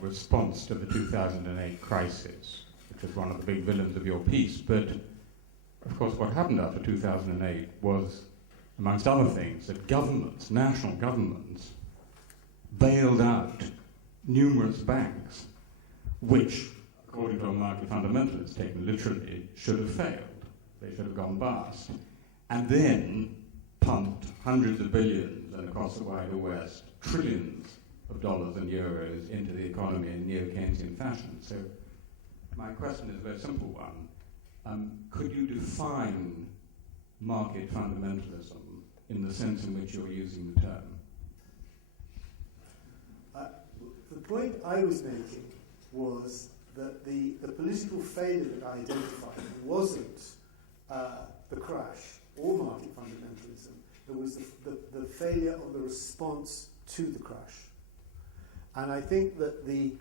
response to the 2008 crisis, which was one of the big villains of your piece. But, of course, what happened after 2008 was, amongst other things, that governments, national governments, bailed out numerous banks, which, according to a market fundamentalist, taken literally, should have failed. They should have gone bust. And then pumped hundreds of billions, and across the wider West, trillions of dollars and euros into the economy in neo-Keynesian fashion. So my question is a very simple one. Could you define market fundamentalism in the sense in which you're using the term? The point I was making was that the political failure that I identified wasn't the crash or market fundamentalism. It was the failure of the response to the crash. And I think that the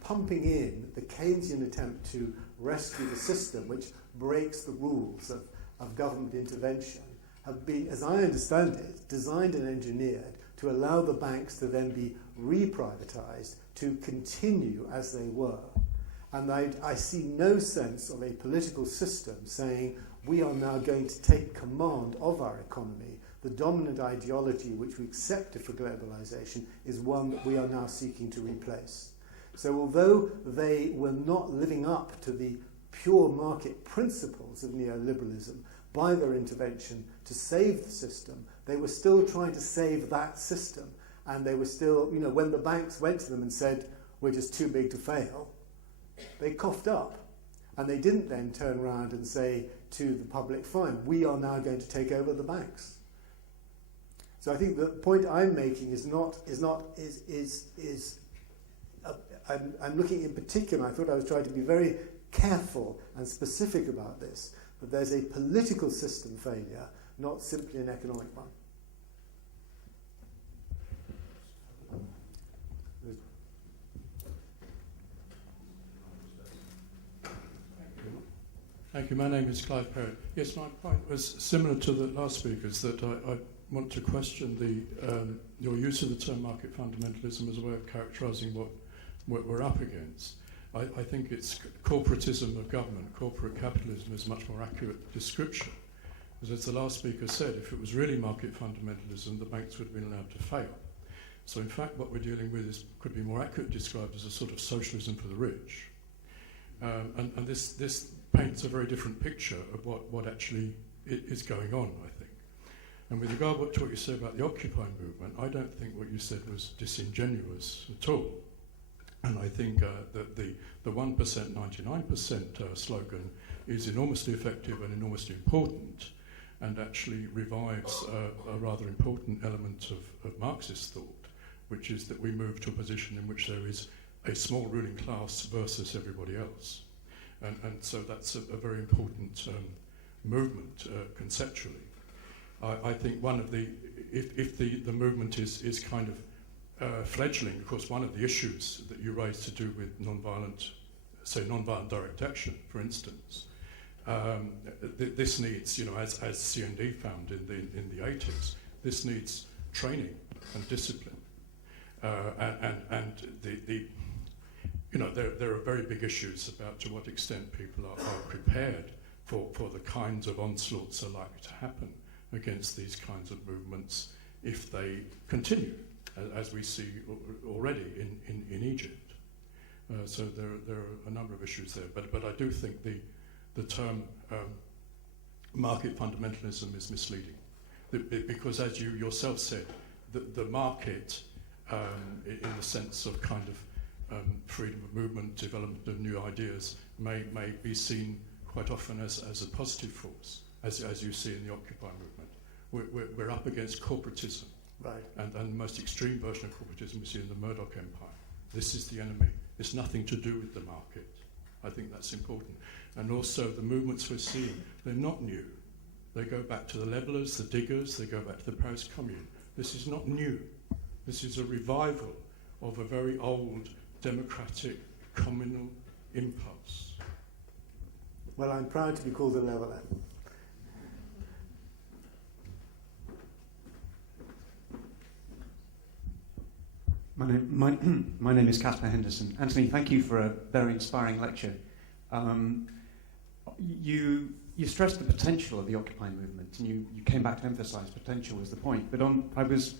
pumping in, the Keynesian attempt to rescue the system, which breaks the rules of government intervention, have been, as I understand it, designed and engineered to allow the banks to then be reprivatized, to continue as they were. And I see no sense of a political system saying we are now going to take command of our economy. The dominant ideology which we accepted for globalization is one that we are now seeking to replace. So although they were not living up to the pure market principles of neoliberalism by their intervention to save the system, they were still trying to save that system. And they were still, when the banks went to them and said, we're just too big to fail, they coughed up. And they didn't then turn around and say to the public, fine, we are now going to take over the banks. So I think the point I'm making I'm looking in particular, I thought I was trying to be very careful and specific about this, that there's a political system failure, not simply an economic one. Thank you. My name is Clive Perrott. Yes, my point was similar to the last speaker's, that I want to question your use of the term market fundamentalism as a way of characterising what we're up against. I think it's corporatism of government, corporate capitalism is a much more accurate description. Because as the last speaker said, if it was really market fundamentalism, the banks would have been allowed to fail. So in fact what we're dealing with could be more accurately described as a sort of socialism for the rich. And this paints a very different picture of what actually is going on, I think. And with regard to what you said about the Occupy movement, I don't think what you said was disingenuous at all. And I think that the 1%, 99% slogan is enormously effective and enormously important, and actually revives a rather important element of Marxist thought, which is that we move to a position in which there is a small ruling class versus everybody else. And so that's a very important movement conceptually. I think one of if the movement is kind of fledgling, of course one of the issues that you raised to do with nonviolent direct action, for instance, this needs, as CND found in the 80s, this needs training and discipline. There are very big issues about to what extent people are prepared for the kinds of onslaughts that are likely to happen against these kinds of movements if they continue, as we see already in Egypt. So there are a number of issues there. But I do think the term market fundamentalism is misleading. Because as you yourself said, the market, in the sense of kind of freedom of movement, development of new ideas, may be seen quite often as a positive force, as you see in the Occupy movement. We're up against corporatism, right? And the most extreme version of corporatism we see in the Murdoch Empire. This is the enemy. It's nothing to do with the market. I think that's important. And also the movements we're seeing, they're not new. They go back to the Levellers, the Diggers, they go back to the Paris Commune. This is not new. This is a revival of a very old democratic communal impulse. Well, I'm proud to be called a leveller. My name is Caspar Henderson. Anthony, thank you for a very inspiring lecture. You stressed the potential of the Occupy movement, and you came back to emphasise potential was the point. But I was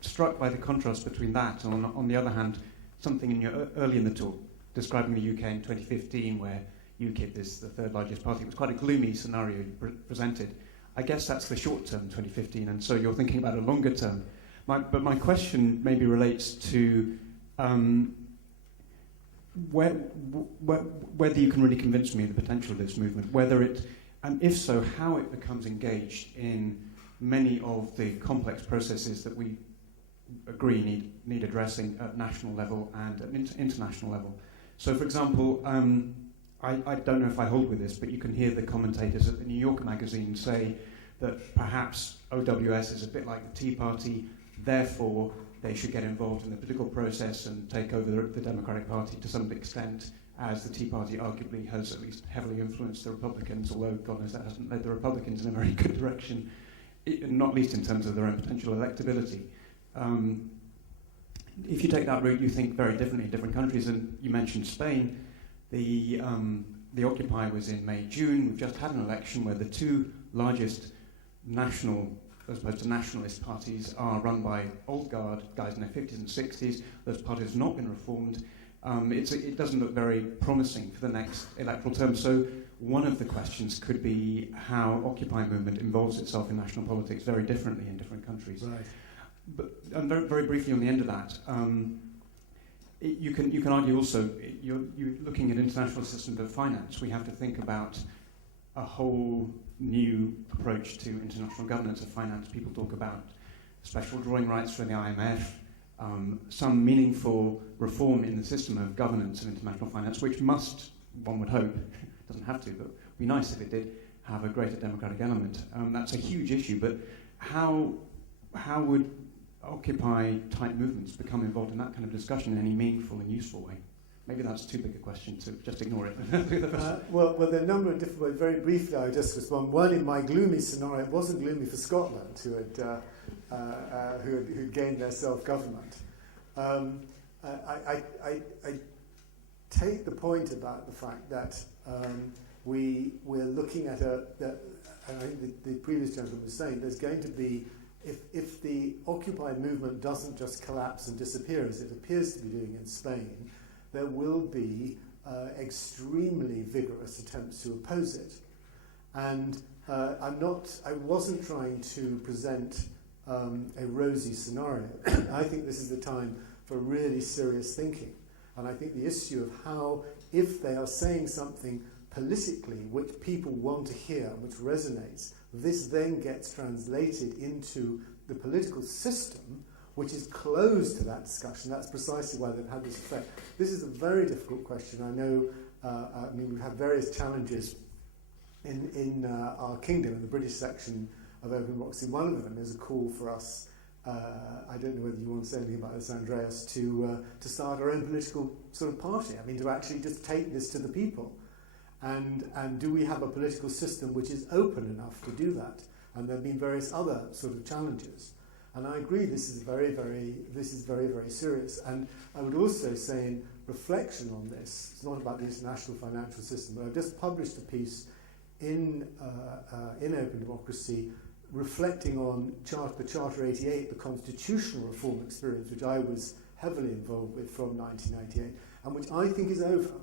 struck by the contrast between that and, on the other hand, something in your early in the talk describing the UK in 2015, where UKIP is the third largest party. It was quite a gloomy scenario you presented. I guess that's the short term, 2015, and so you're thinking about a longer term. But my question maybe relates to whether you can really convince me of the potential of this movement, whether it, and if so, how it becomes engaged in many of the complex processes that we agree need addressing at national level and at international level. So, for example, I don't know if I hold with this, but you can hear the commentators at the New Yorker magazine say that perhaps OWS is a bit like the Tea Party, therefore they should get involved in the political process and take over the Democratic Party to some extent, as the Tea Party arguably has at least heavily influenced the Republicans, although God knows that hasn't led the Republicans in a very good direction, not least in terms of their own potential electability. If you take that route, you think very differently in different countries, and you mentioned Spain. The Occupy was in May, June. We've just had an election where the two largest national, as opposed to nationalist parties, are run by old guard guys in their 50s and 60s. Those parties have not been reformed. It doesn't look very promising for the next electoral term. So one of the questions could be how Occupy movement involves itself in national politics very differently in different countries. Right. But very, very briefly on the end of that, you can argue also, you're looking at international systems of finance. We have to think about a whole new approach to international governance of finance. People talk about special drawing rights from the IMF, some meaningful reform in the system of governance of international finance, which must, one would hope, doesn't have to, but would be nice if it did, have a greater democratic element. That's a huge issue, but how would Occupy-type movements become involved in that kind of discussion in any meaningful and useful way? Maybe that's too big a question, so just ignore it. Well, there are a number of different ways. Very briefly, I just respond. One, in my gloomy scenario, it wasn't gloomy for Scotland, who gained their self-government. I take the point about the fact that we're looking at and I think the previous gentleman was saying, there's going to be, if the Occupy movement doesn't just collapse and disappear, as it appears to be doing in Spain, there will be extremely vigorous attempts to oppose it. And I wasn't trying to present a rosy scenario. I think this is the time for really serious thinking. And I think the issue of how, if they are saying something politically which people want to hear, which resonates, this then gets translated into the political system, which is closed to that discussion. That's precisely why they've had this effect. This is a very difficult question. I know, we've had various challenges in our kingdom, in the British section of Open Democracy. One of them is a call for us, I don't know whether you want to say anything about this, Andreas, to start our own political sort of party. I mean, to actually just take this to the people. And do we have a political system which is open enough to do that? And there have been various other sort of challenges. And I agree, this is very, very serious. And I would also say, in reflection on this, it's not about the international financial system, but I've just published a piece in Open Democracy reflecting on the Charter 88, the constitutional reform experience, which I was heavily involved with from 1998, and which I think is over.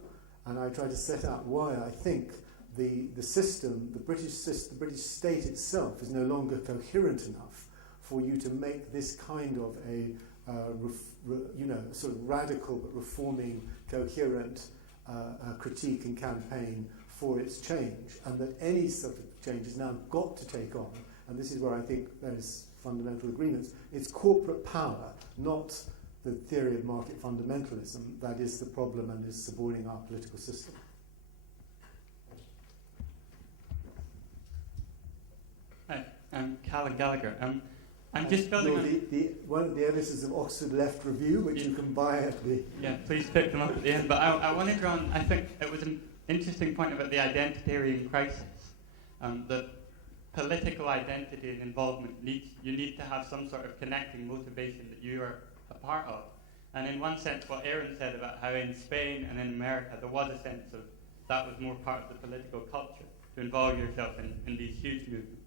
And I try to set out why I think the system, the British state itself, is no longer coherent enough for you to make this kind of a sort of radical but reforming, coherent critique and campaign for its change, and that any sort of change has now got to take on, and this is where I think there is fundamental agreements, it's corporate power, not the theory of market fundamentalism, that is the problem and is supporting our political system. Hi, I'm Callum Gallagher. I'm just building on... One of the editors of Oxford Left Review, which you can buy at the... Yeah, please pick them up at the end. But I wanted to draw on, I think it was an interesting point about the identitarian crisis, that political identity and involvement you need to have some sort of connecting motivation that you are a part of. And in one sense, what Aaron said about how in Spain and in America there was a sense of that was more part of the political culture, to involve yourself in these huge movements.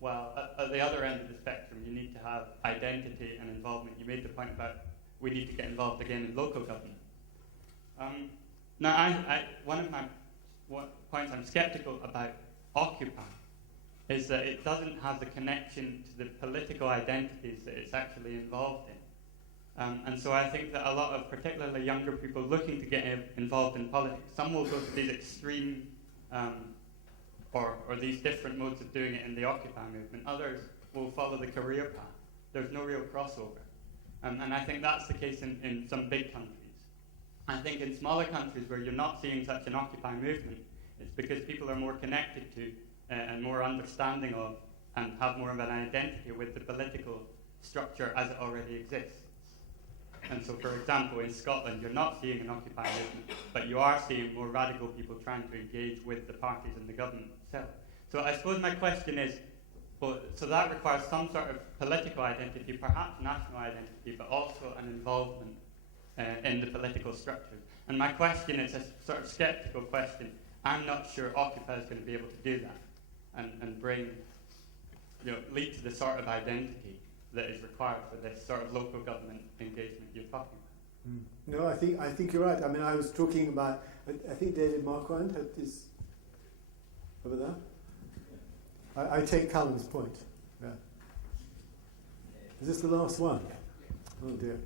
While at the other end of the spectrum, you need to have identity and involvement. You made the point about we need to get involved again in local government. Now, one of my points I'm skeptical about Occupy is that it doesn't have the connection to the political identities that it's actually involved in. And so I think that a lot of particularly younger people looking to get involved in politics, some will go to these extreme or these different modes of doing it in the Occupy movement. Others will follow the career path. There's no real crossover. And I think that's the case in some big countries. I think in smaller countries where you're not seeing such an Occupy movement, it's because people are more connected to and more understanding of and have more of an identity with the political structure as it already exists. And so, for example, in Scotland, you're not seeing an Occupy movement, but you are seeing more radical people trying to engage with the parties and the government itself. So I suppose my question is, well, so that requires some sort of political identity, perhaps national identity, but also an involvement in the political structures. And my question is a sort of skeptical question. I'm not sure Occupy is going to be able to do that and bring, lead to the sort of identity that is required for this sort of local government engagement you're talking about. No, I think you're right. I mean, I was talking about, I think David Marquand is over there. I take Callum's point. Yeah. Is this the last one? Oh dear.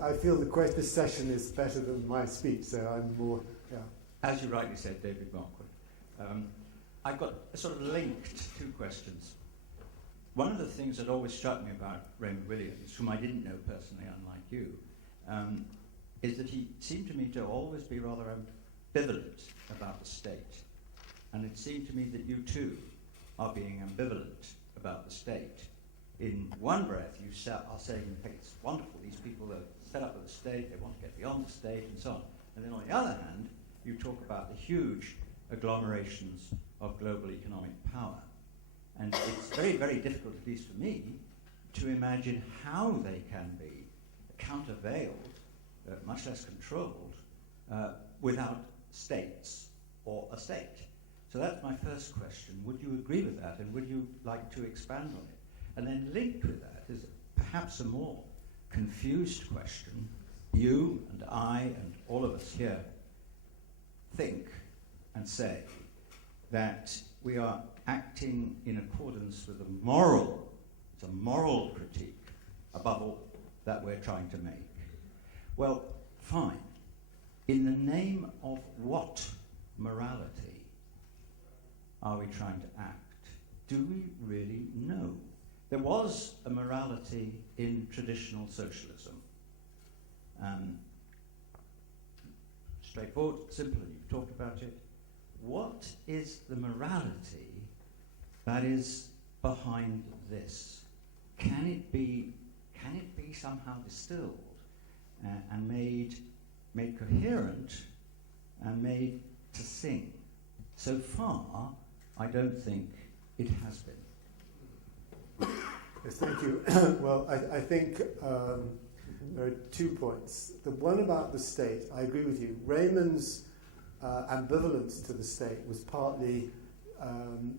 I feel this session is better than my speech, so I'm more, yeah. As you rightly said, David Marquand, I've got sort of linked two questions. One of the things that always struck me about Raymond Williams, whom I didn't know personally, unlike you, is that he seemed to me to always be rather ambivalent about the state. And it seemed to me that you too are being ambivalent about the state. In one breath, you are saying, hey, it's wonderful, these people are fed up with the state, they want to get beyond the state, and so on. And then on the other hand, you talk about the huge agglomerations of global economic power. And it's very, very difficult, at least for me, to imagine how they can be countervailed, much less controlled, without states or a state. So that's my first question. Would you agree with that, and would you like to expand on it? And then linked with that is perhaps a more confused question. You and I and all of us here think and say that we are acting in accordance with it's a moral critique, above all, that we're trying to make. Well, fine. In the name of what morality are we trying to act? Do we really know? There was a morality in traditional socialism. Straightforward, simple, you've talked about it. What is the morality that is behind this? Can it be somehow distilled and made coherent and made to sing? So far, I don't think it has been. Yes, thank you. Well, I think there are 2 points. The one about the state, I agree with you. Raymond's ambivalence to the state was partly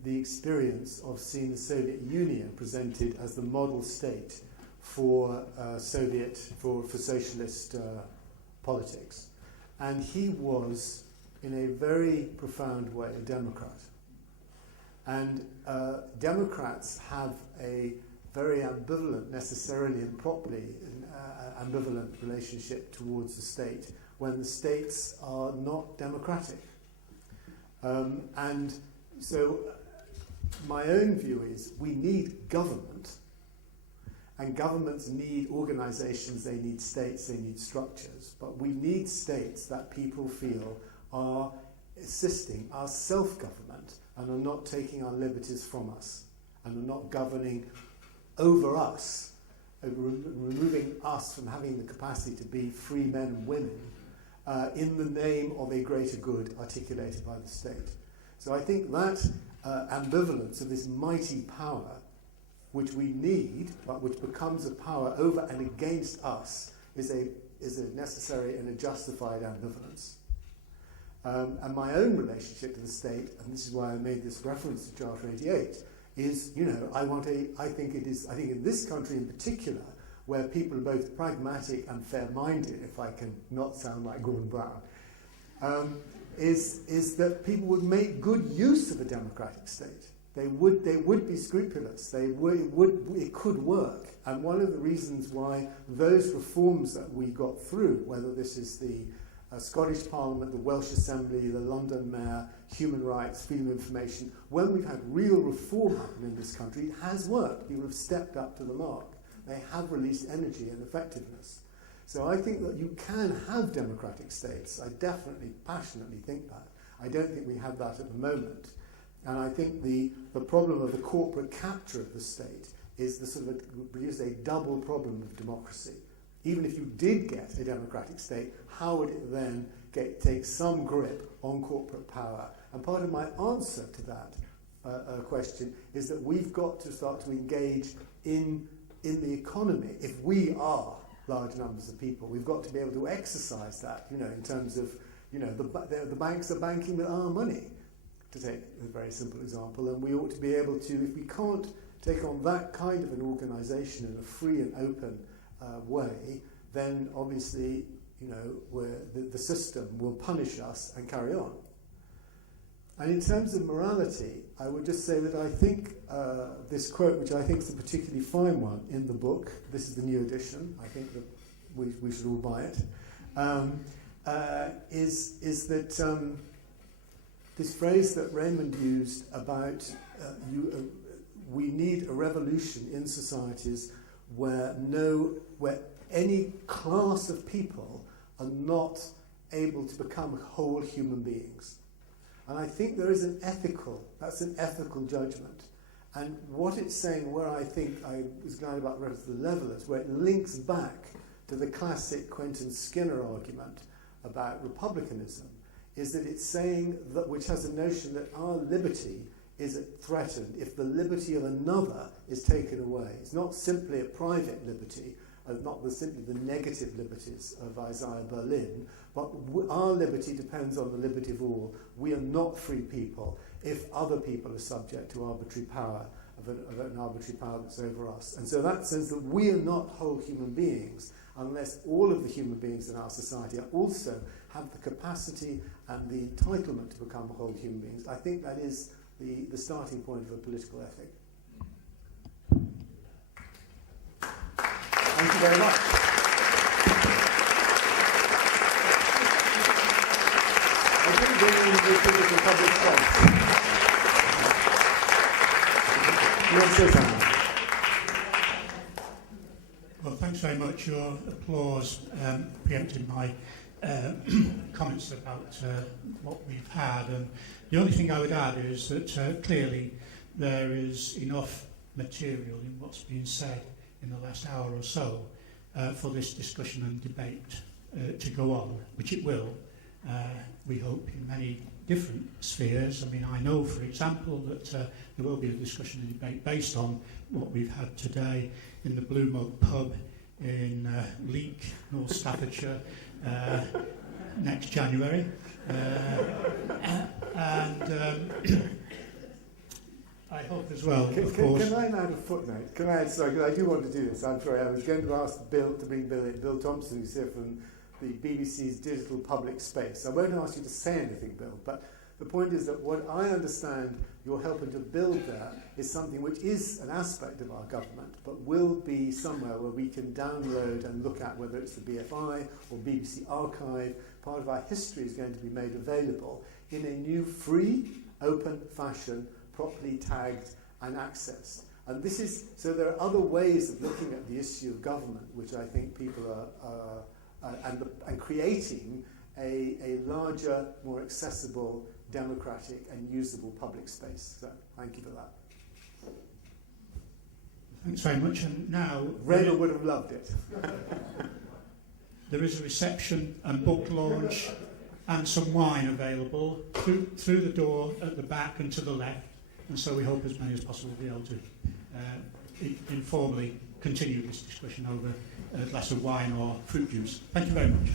the experience of seeing the Soviet Union presented as the model state for socialist politics. And he was, in a very profound way, a Democrat. And Democrats have a very ambivalent, necessarily and properly ambivalent relationship towards the state when the states are not democratic. And so my own view is we need government, and governments need organizations, they need states, they need structures, but we need states that people feel are assisting our self-government and are not taking our liberties from us and are not governing over us, removing us from having the capacity to be free men and women in the name of a greater good articulated by the state. So I think that ambivalence of this mighty power which we need, but which becomes a power over and against us, is a necessary and a justified ambivalence. And my own relationship to the state, and this is why I made this reference to Charter 88, is, I think in this country in particular, where people are both pragmatic and fair-minded, if I can not sound like Gordon Brown, is that people would make good use of a democratic state. They would be scrupulous. It could work. And one of the reasons why those reforms that we got through, whether this is the Scottish Parliament, the Welsh Assembly, the London Mayor, human rights, freedom of information, when we've had real reform happen in this country, it has worked. People have stepped up to the mark. They have released energy and effectiveness. So I think that you can have democratic states. I definitely, passionately think that. I don't think we have that at the moment. And I think the problem of the corporate capture of the state is the sort of produce a double problem of democracy. Even if you did get a democratic state, how would it then take some grip on corporate power? And part of my answer to that question is that we've got to start to engage in the economy. If we are large numbers of people, we've got to be able to exercise that, in terms of, the banks are banking with our money, to take a very simple example, and we ought to be able to, if we can't take on that kind of an organisation in a free and open way, then obviously, the system will punish us and carry on. And in terms of morality, I would just say that I think this quote, which I think is a particularly fine one in the book, this is the new edition, I think that we should all buy it, is that this phrase that Raymond used about we need a revolution in societies where any class of people are not able to become whole human beings. And I think that's an ethical judgment. And what it's saying, where I think I was glad about reference to the Levelers, where it links back to the classic Quentin Skinner argument about republicanism, is that it's saying that, which has a notion that our liberty is threatened if the liberty of another is taken away. It's not simply a private liberty, not simply the negative liberties of Isaiah Berlin, but our liberty depends on the liberty of all. We are not free people if other people are subject to arbitrary power, of an arbitrary power that's over us. And so that says that we are not whole human beings unless all of the human beings in our society also have the capacity and the entitlement to become whole human beings. I think that is the starting point of a political ethic. Thank you very much. I didn't bring in the political public space. You want to say something? Well, thanks very much. Your applause preempted my comments about what we've had. And the only thing I would add is that clearly there is enough material in what's been said in the last hour or so for this discussion and debate to go on, which it will, we hope, in many different spheres. I mean, I know, for example, that there will be a discussion and debate based on what we've had today in the Blue Mug pub in Leek, North Staffordshire, next January. I hope as well, of course. Can I add a footnote? Sorry, because I do want to do this. I'm sorry, I was going to ask Bill to bring Bill Thompson, who's here from the BBC's Digital Public Space. I won't ask you to say anything, Bill, but the point is that what I understand you're helping to build there is something which is an aspect of our government, but will be somewhere where we can download and look at, whether it's the BFI or BBC Archive. Part of our history is going to be made available in a new free, open fashion, properly tagged and accessed. And this is, so there are other ways of looking at the issue of government, which I think people are, and creating a larger, more accessible, democratic and usable public space. So thank you for that. Thanks very much. And now Raymond would have loved it. There is a reception and book launch and some wine available through the door at the back and to the left. And so we hope as many as possible will be able to informally continue this discussion over a glass of wine or fruit juice. Thank you very much.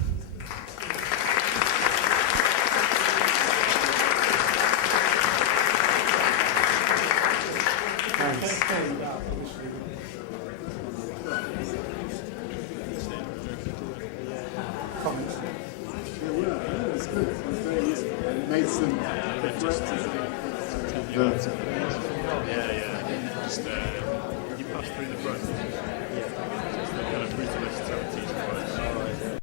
Comments? There were. It was good. It was very useful. It made some Just you pass through the front. Yeah. Just the kind of brutalist 70s quotes.